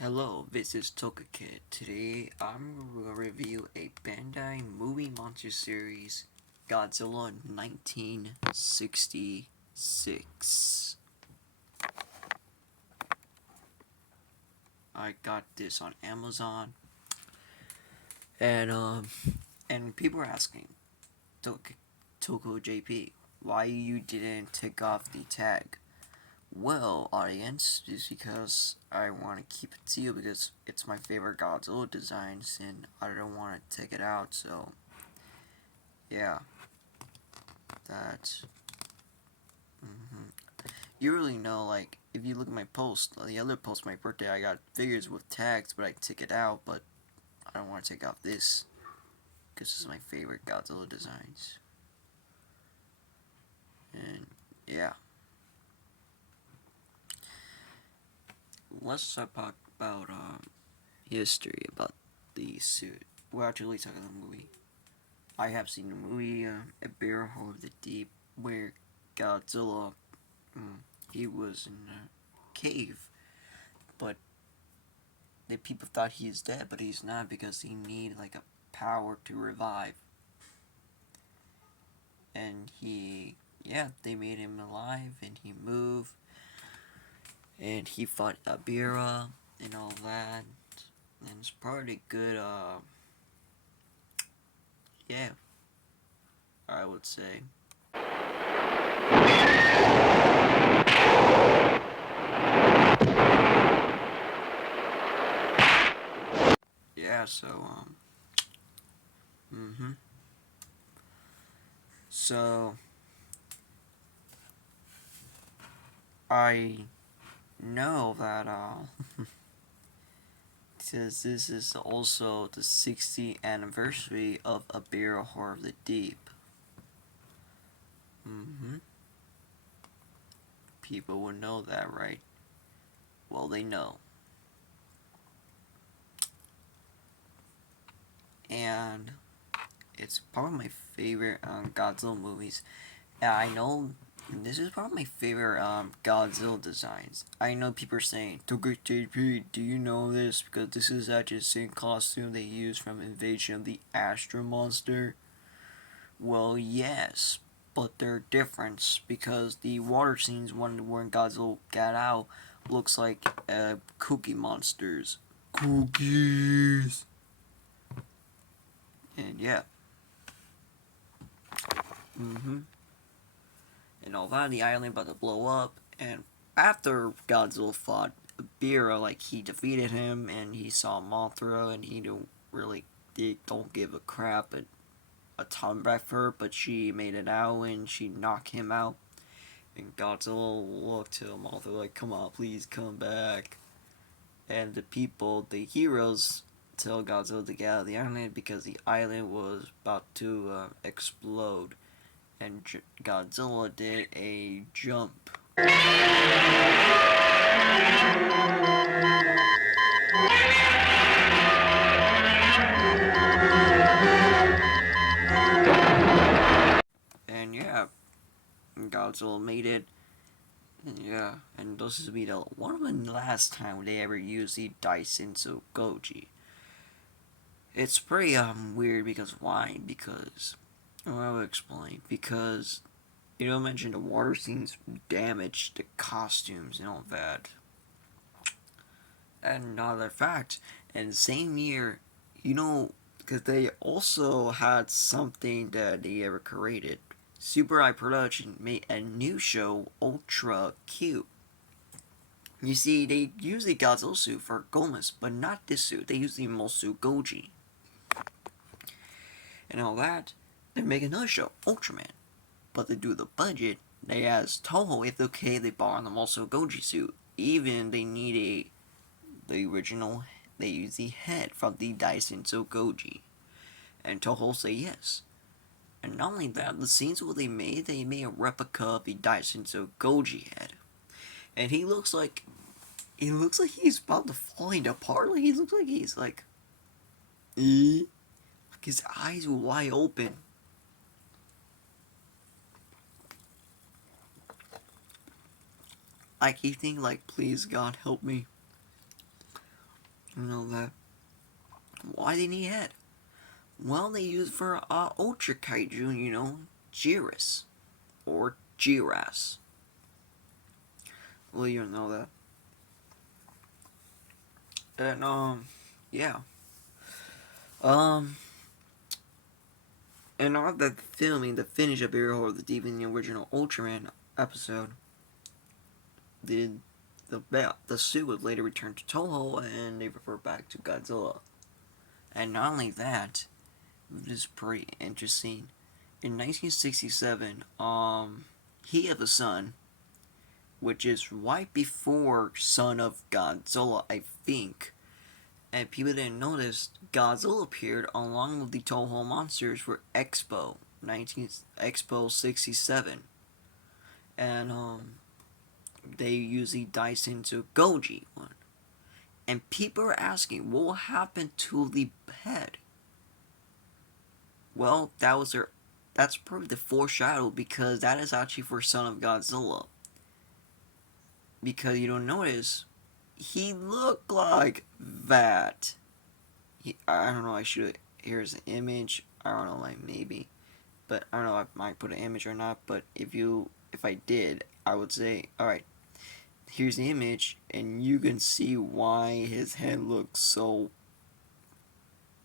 Hello, this is Tokakid. Today I'm going to review a Bandai movie monster series, Godzilla 1966. I got this on Amazon, and people are asking, Toko JP, why you didn't take off the tag? Well, audience, is because I want to keep it sealed because it's my favorite Godzilla designs and I don't want to take it out, so yeah, that. You really know, like, if you look at my post, the other post, my birthday, I got figures with tags, but I took it out, but I don't want to take off this because this is my favorite Godzilla designs. And yeah, let's talk about history about the suit. We're actually talking about the movie. I have seen the movie A Bear of the Deep where Godzilla, he was in a cave, but the people thought he's dead, but he's not because he needed like a power to revive. And yeah, they made him alive and he moved and he fought Abira and all that. And it's pretty good, yeah, I would say. Yeah, so, so, I know that, since this is also the 60th anniversary of Abira Horror of the Deep. People would know that, right? Well, they know. And it's probably my favorite Godzilla movies. And I know this is probably my favorite Godzilla designs. I know people are saying, JP, do you know this? Because this is actually the same costume they used from Invasion of the Astro Monster. Well, yes, but they're different because the water scenes when Godzilla got out looks like Cookie Monsters. Cookies! And yeah. And all that, the island about to blow up, and after Godzilla fought Bira, like he defeated him, and he saw Mothra, and he don't give a crap a ton back for her, but she made it out, and she knocked him out, and Godzilla looked to Mothra like, come on, please come back, and the people, the heroes, tell Godzilla to get out of the island because the island was about to explode, and Godzilla did a jump. And yeah, Godzilla made it. Yeah, and this is be the one of the last time they ever used the Daisenso Goji. It's pretty weird because why? Because I will explain. Because mention the water scenes damaged the costumes and all that. And another fact, in the same year, because they also had something that they ever created. Super Eye Production made a new show, Ultra Q. You see, they use the Godzilla suit for Gomez, but not this suit. They use the Mosu Goji. And all that, they make another show, Ultraman. But to do the budget, they asked Toho if okay they borrow the Mosu Goji suit. Even they need the original, they use the head from the Daisenso Goji. And Toho say yes. And not only that, the scenes where they made a replica of the Daisenso Goji head. And he looks like he's about to fall apart. Like he looks like he's like his eyes were wide open. Like he think like, please God help me. You know that. Why they need head? Well, they use it for Ultra Kaiju, Jiras. Or Giras. Well, you know that. And, yeah. Um, and on the filming, the finish of Hero of the Deep in the original Ultraman episode, the suit was later returned to Toho, and they refer back to Godzilla. And not only that, which is pretty interesting. In 1967, he had a son, which is right before Son of Godzilla, I think. And people didn't notice Godzilla appeared along with the Toho monsters for Expo 67, and they usually dice into Goji one. And people are asking, what will happen to the head? Well, that's probably the foreshadow, because that is actually for Son of Godzilla. Because you don't notice, he looked like that. I don't know. Here's an image. I don't know, like maybe, but I don't know. I might put an image or not. But if I did, I would say, all right. Here's the image, and you can see why his head looks so,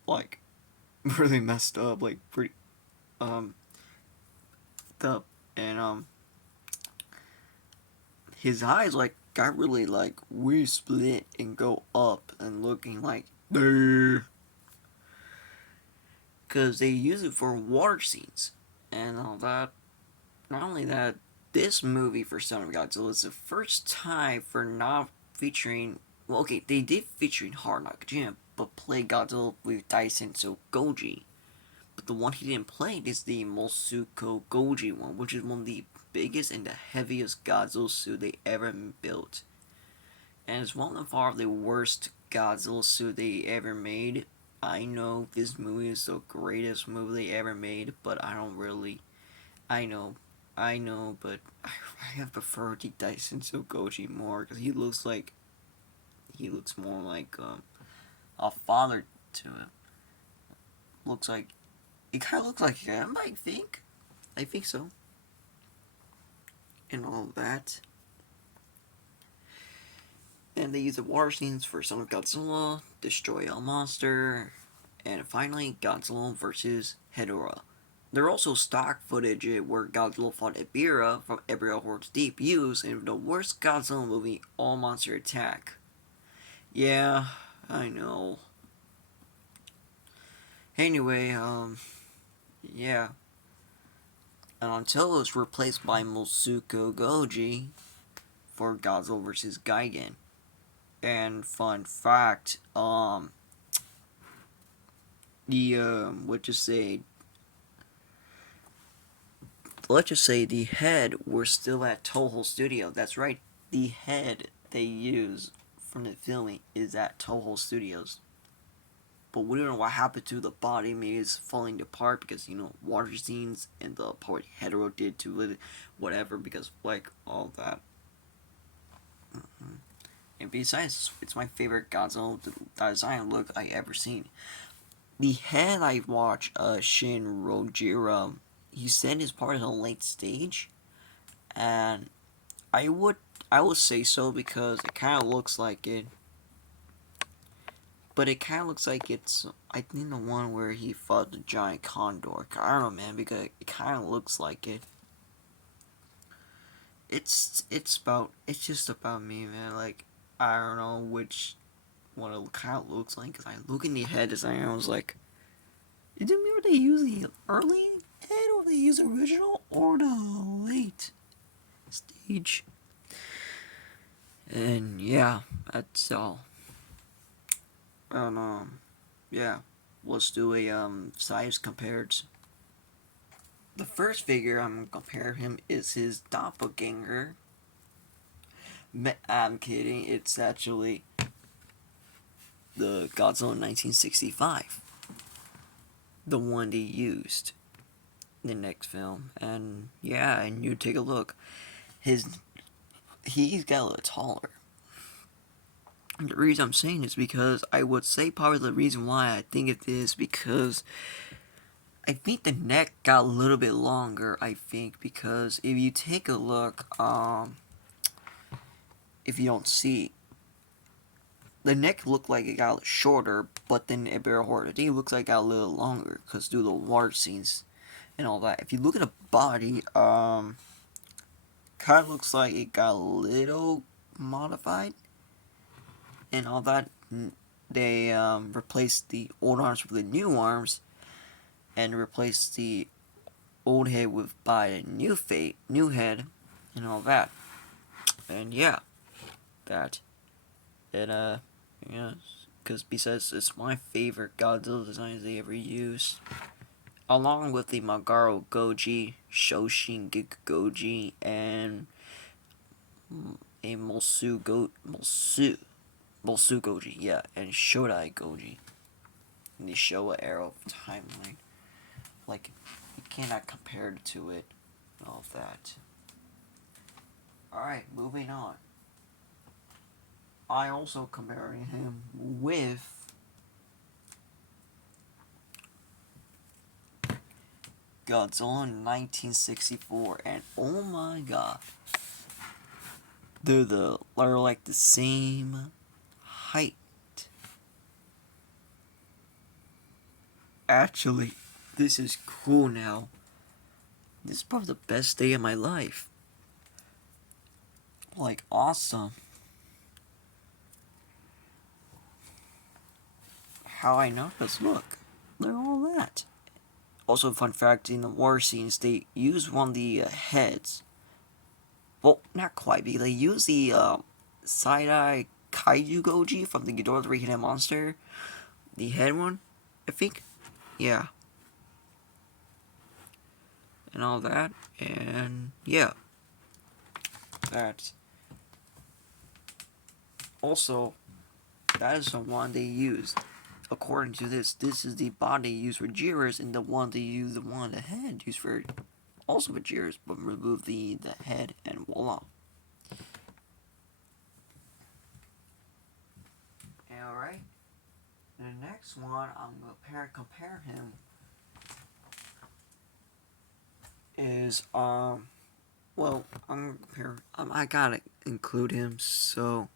like, really messed up, like pretty um up, and his eyes like got really like we split and go up and looking like because they use it for water scenes and all that. Not only that, this movie for Son of Godzilla is the first time for not featuring. Well, okay, they did featuring Hard Knock Jim, but play Godzilla with Dyson so Goji. But the one he didn't play is the Mosuko Goji one, which is one of the biggest and the heaviest Godzilla suit they ever built. And it's one of far the worst Godzilla suit they ever made. I know this movie is the greatest movie they ever made, but I don't really. I know, but I prefer the Dyson Goji more because he looks more like a father to him. Looks like it kind of looks like him. I think so, and all of that. And they use the water scenes for Son of Godzilla, destroy a monster, and finally Godzilla versus Hedorah. There are also stock footage where Godzilla fought Ebirah from Ebirah Horde's Deep used in the worst Godzilla movie, All Monster Attack. Yeah, I know. Anyway, yeah. And until it was replaced by Mosuko Goji for Godzilla vs. Gigan. And fun fact, let's just say the head were still at Toho Studio. That's right, the head they use from the filming is at Toho Studios. But we don't know what happened to the body. Maybe it's falling apart because water scenes and the part Hetero did to it, whatever. Because like all that. Mm-hmm. And besides, it's my favorite Godzilla design look I ever seen. The head I watched, Shin Rojira, he said is part of the late stage, and I would say so because it kind of looks like it. But it kind of looks like it's, I think, the one where he fought the giant condor. I don't know, man, because it kind of looks like it. It's just about me, man. Like, I don't know what it kind of looks like, because I look in the head design and I was like, is it me or they use the early head or they use the original or the late stage? And yeah, that's all. And yeah, let's do a size compared. The first figure I'm gonna compare him is his doppelganger. I'm kidding. It's actually the Godzilla 1965, the one they used in the next film. And yeah, and you take a look. He's got a little taller. And the reason I'm saying is because I would say probably the reason why I think it is because I think the neck got a little bit longer. I think because if you take a look, if you don't see, the neck looked like it got shorter, but then it barely harder. I think it looks like it got a little longer because due to the war scenes and all that. If you look at the body, kind of looks like it got a little modified and all that. They replaced the old arms with the new arms, and replaced the old head with by a new head, and all that. And yeah, that and yeah, because besides it's my favorite Godzilla designs they ever used, along with the Magaro Goji, Shoshin Goji, and a Mulsu Goji, yeah, and Shodai Goji in the Showa Arrow timeline. Like, you cannot compare to it, and all of that. Alright, moving on. I also comparing him with Godzilla in 1964, and oh my god, they're like the same height. Actually, this is cool now. This is probably the best day of my life. Like, awesome. How I know this? Look, they're all that. Also, fun fact: in the war scenes, they use one of the heads. Well, not quite, because they use the side-eye Kaiju Goji from the Ghidorah the Three-Headed Monster. The head one, I think. Yeah. And all that. And yeah. That. Also, that is the one they used. According to this is the body used for Jiras, and the one the head used for also for Jiras, but remove the head and voila. Alright. The next one I'm gonna compare him is well, I'm gonna compare I gotta include him, so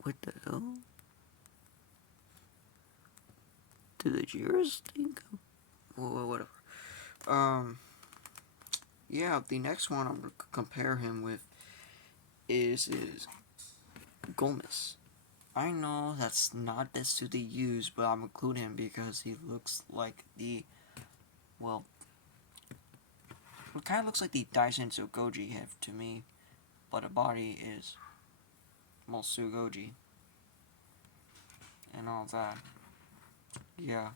what the hell? Did the Jiras think? Well, whatever. Yeah, the next one I'm gonna compare him with is Gomez. I know that's not the suit they use, but I'm including him because he looks like well, it kind of looks like the Daisen Goji head to me, but the body is Mulsu Goji and all that. Yeah.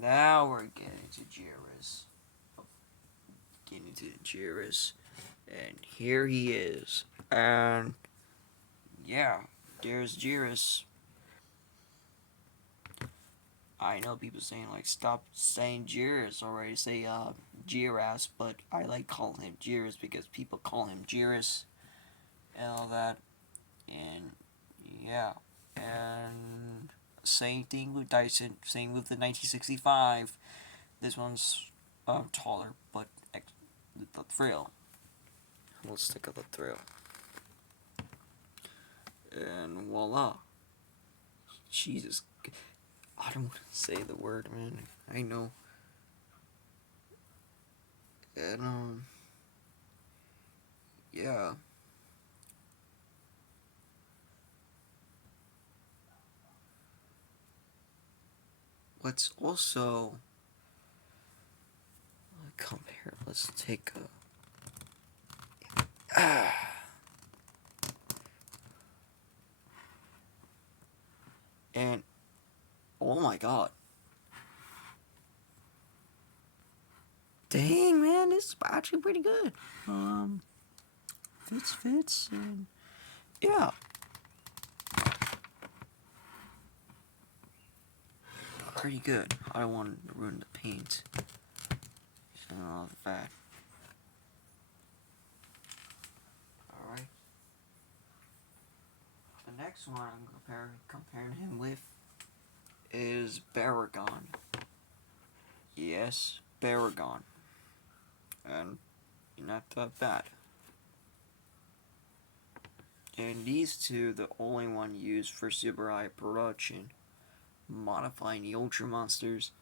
Now we're getting to Jiras. Getting to Jiras. And here he is. And yeah, there's Jiras. I know people saying like stop saying Jiras already, say Jiras, but I like calling him Jiras because people call him Jiras and all that. And yeah. And same thing with Dyson, same with the 1965. This one's taller, but the thrill. Let's take a the thrill. And voila. Jesus. I don't want to say the word, man. I know. And, yeah. Let's also compare. Let's take a. And oh my god. Dang, man, this is actually pretty good. Fits, and yeah. Pretty good. I don't want to ruin the paint and all of that. Alright. next one I'm comparing him with is Baragon. Yes, Baragon. And not that bad. And these two, the only one used for super high production. Modifying the Ultra Monsters.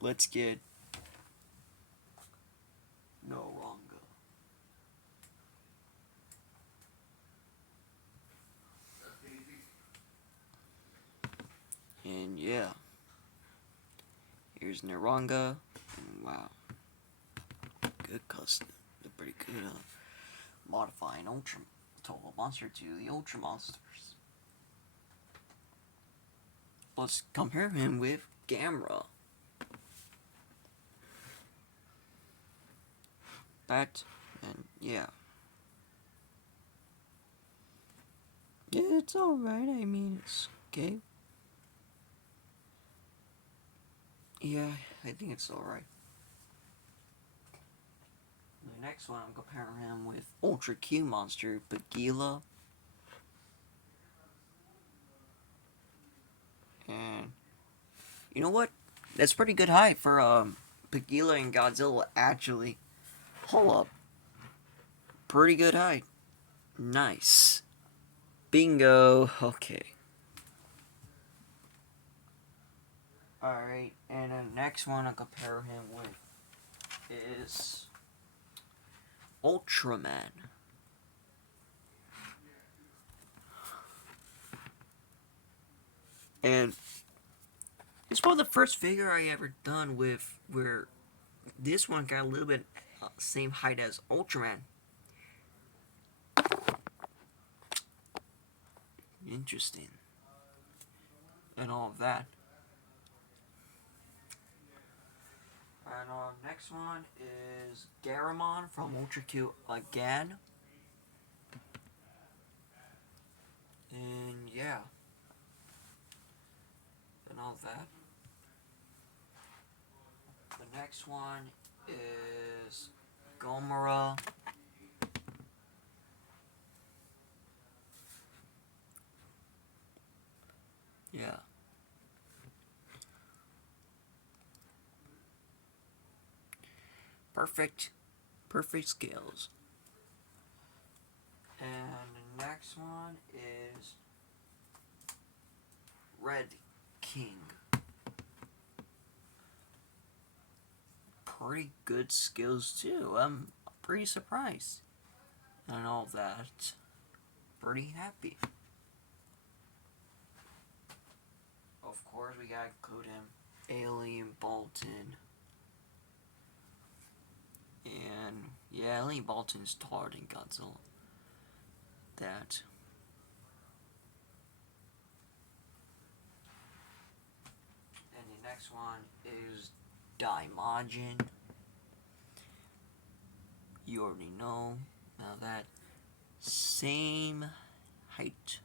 Let's get Noranga. And yeah. Here's Noranga. And wow. Good custom. They're pretty good. Modifying Ultra Total Monster to the Ultra Monsters. Let's compare him with Gamera. That, and yeah. Yeah, it's alright. I mean, it's okay. Yeah, I think it's alright. The next one, I'm comparing him with Ultra Q Monster, Godzilla. And you know what? That's pretty good height for Godzilla and Godzilla, actually. Hold up. Pretty good height. Nice. Bingo. Okay. Alright, and the next one I'll compare him with is Ultraman. And it's probably the first figure I ever done with where this one got a little bit same height as Ultraman. Interesting. And all of that. And next one is Garamon from Ultra Q again. And yeah. And all of that. The next one is Gomora. Yeah. Perfect scales. And the next one is Red King. Pretty good skills too. I'm pretty surprised. And all that. Pretty happy. Of course, we gotta include him. Alien Bolton. And yeah, Alien Bolton's taller than Godzilla. That. And the next one is Daimajin. You already know. Now that same height.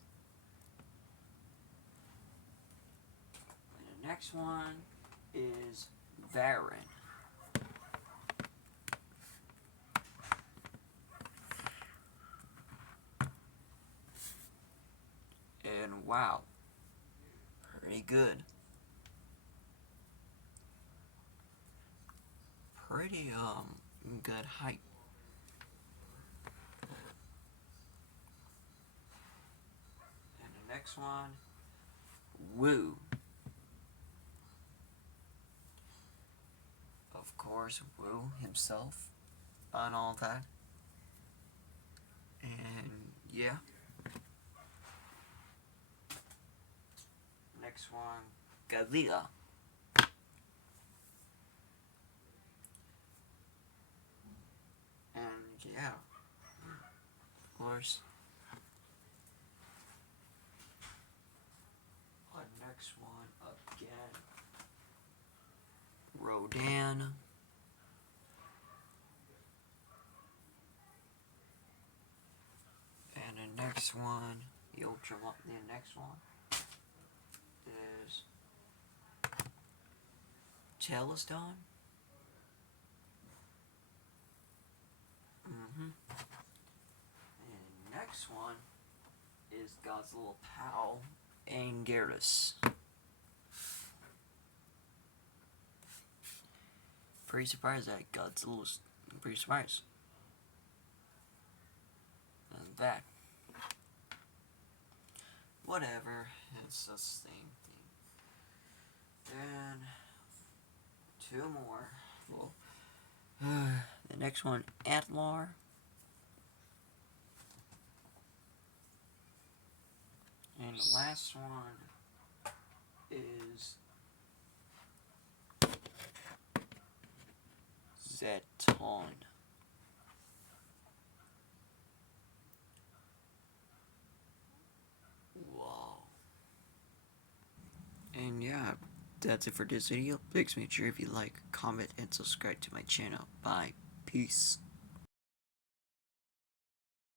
And the next one is Varan. And wow, pretty good. Pretty good height. And the next one, Woo. Of course, Woo himself and all that. And yeah. Next one, Godzilla. And yeah, of course. The next one again, Rodan. And the next one, the next one is Teleston. And the next one is God's little pal, Anguirus. Pretty surprised that Godzilla's pretty surprised. And that. Whatever, it's the same thing. Then, two more. Well, the next one, Atlar. And the last one is Zeton. Wow. And yeah, that's it for this video. Please make sure if you like, comment, and subscribe to my channel. Bye. Peace.